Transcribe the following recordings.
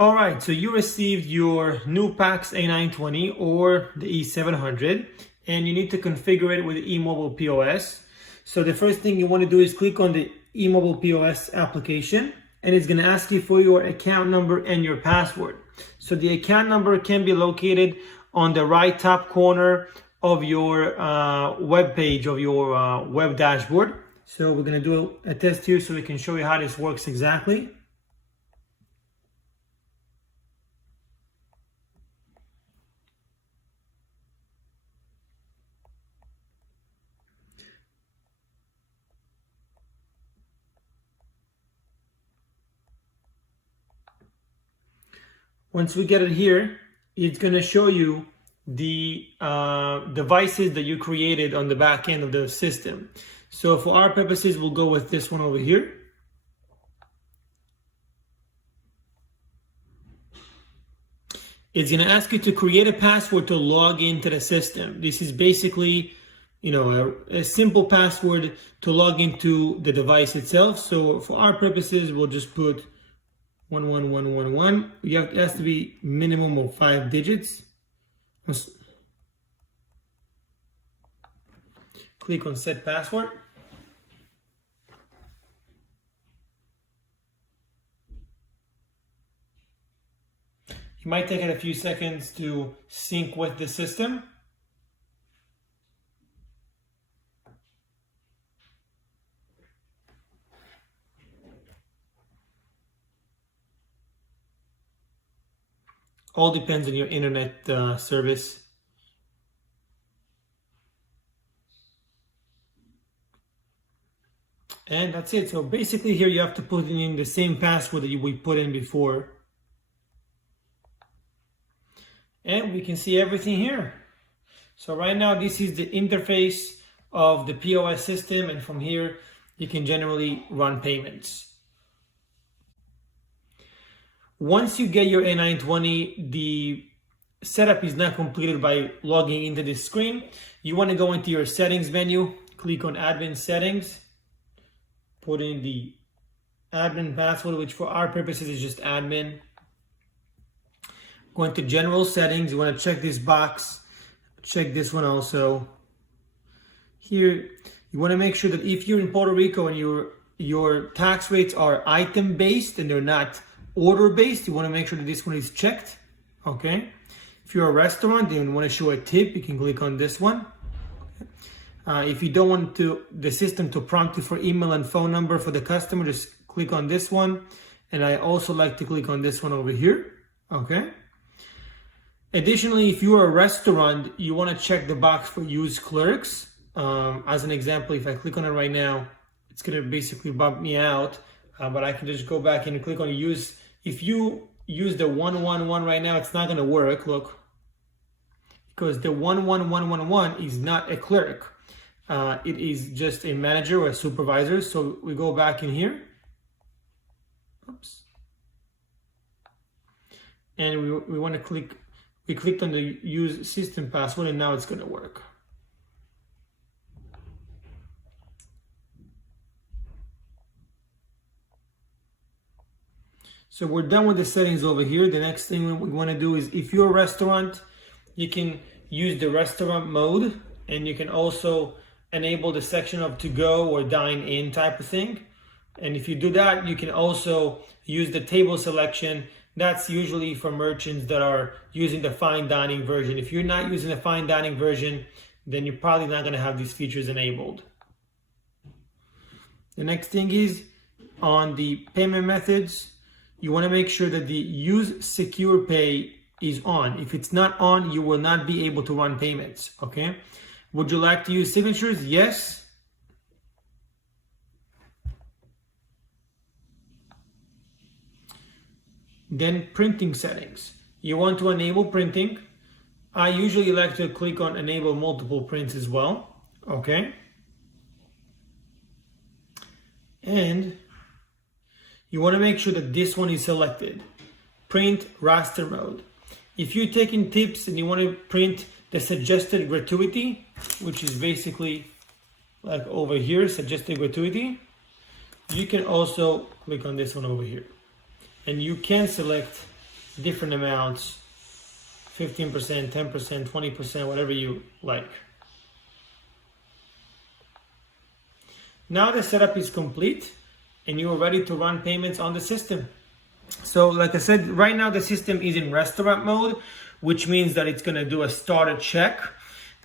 All right, so you received your new Pax A920 or the E700, and you need to configure it with eMobilePOS. So the first thing you want to do is click on the eMobilePOS application, and it's going to ask you for your account number and your password. So the account number can be located on the right top corner of your web page, of your web dashboard. So we're going to do a test here so we can show you how this works exactly. Once we get it here, it's going to show you the devices that you created on the back end of the system. So for our purposes, we'll go with this one over here. It's going to ask you to create a password to log into the system. This is basically, a simple password to log into the device itself. So for our purposes, we'll just put 11111. It has to be minimum of 5 digits. Click on set password. It might take it a few seconds to sync with the system. All depends on your internet service. And that's it. So basically here you have to put in the same password that we put in before. And we can see everything here. So right now this is the interface of the POS system, and from here you can generally run payments. Once you get your A920, the setup is not completed by logging into this screen. You want to go into your settings menu, click on admin settings, put in the admin password, which for our purposes is just admin. Go into general settings, you want to check this box, check this one also. Here, you want to make sure that if you're in Puerto Rico and your tax rates are item based and they're not order based, you want to make sure that this one is checked. Okay. If you're a restaurant and you want to show a tip, you can click on this one. If you don't want the system to prompt you for email and phone number for the customer, just click on this one. And I also like to click on this one over here. Okay. Additionally, if you're a restaurant, you want to check the box for use clerks. As an example, if I click on it right now, it's going to basically bump me out. But I can just go back and click on use. If you use the 111 right now, it's not going to work. Look, because the 11111 is not a clerk. It is just a manager or a supervisor. So we go back in here. Oops. And we want to click. We clicked on the use system password, and now it's going to work. So we're done with the settings over here. The next thing we want to do is, if you're a restaurant, you can use the restaurant mode, and you can also enable the section of to go or dine in type of thing. And if you do that, you can also use the table selection. That's usually for merchants that are using the fine dining version. If you're not using the fine dining version, then you're probably not going to have these features enabled. The next thing is on the payment methods. You want to make sure that the use secure pay is on. If it's not on, you will not be able to run payments. Okay. Would you like to use signatures? Yes. Then printing settings. You want to enable printing. I usually like to click on enable multiple prints as well. Okay. And you want to make sure that this one is selected. Print raster mode. If you're taking tips and you want to print the suggested gratuity, which is basically like over here, suggested gratuity, you can also click on this one over here. And you can select different amounts, 15%, 10%, 20%, whatever you like. Now the setup is complete and you are ready to run payments on the system. So like I said, right now the system is in restaurant mode, which means that it's going to do a starter check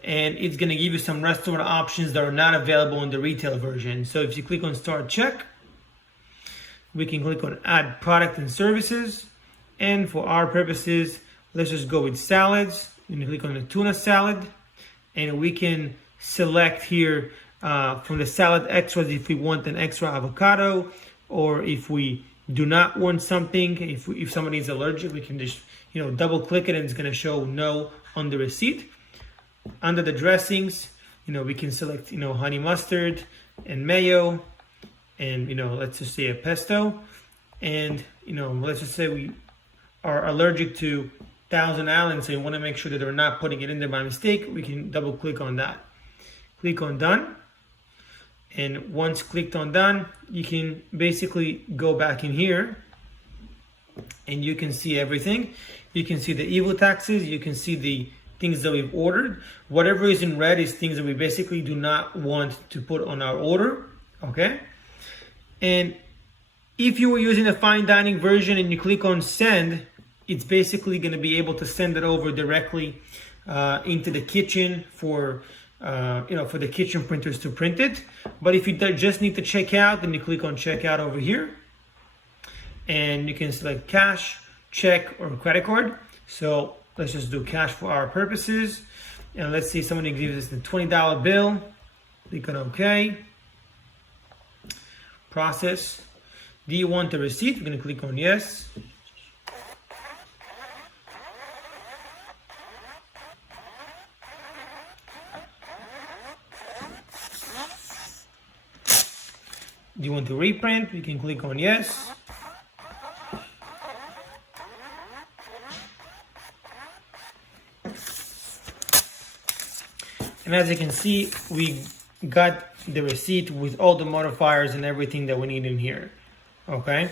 and it's going to give you some restaurant options that are not available in the retail version. So if you click on start check, we can click on add product and services. And for our purposes, let's just go with salads. You click on the tuna salad and we can select here from the salad extras if we want an extra avocado, or if we do not want something, if somebody is allergic, we can just double click it and it's going to show no on the receipt. Under the dressings, we can select honey mustard and mayo, and let's just say a pesto, and let's just say we are allergic to Thousand Island, so you want to make sure that they're not putting it in there by mistake. We can double click on that, click on done. And once clicked on done, you can basically go back in here and you can see everything. You can see the EVO taxes, you can see the things that we've ordered. Whatever is in red is things that we basically do not want to put on our order, okay? And if you were using the fine dining version and you click on send, it's basically gonna be able to send it over directly into the kitchen for the kitchen printers to print it. But if you just need to check out, then you click on checkout over here and you can select cash, check, or credit card. So let's just do cash for our purposes. And let's see, somebody gives us the $20 bill. Click on OK. Process. Do you want the receipt? We're going to click on yes. Do you want to reprint? We can click on yes. And as you can see, we got the receipt with all the modifiers and everything that we need in here. Okay.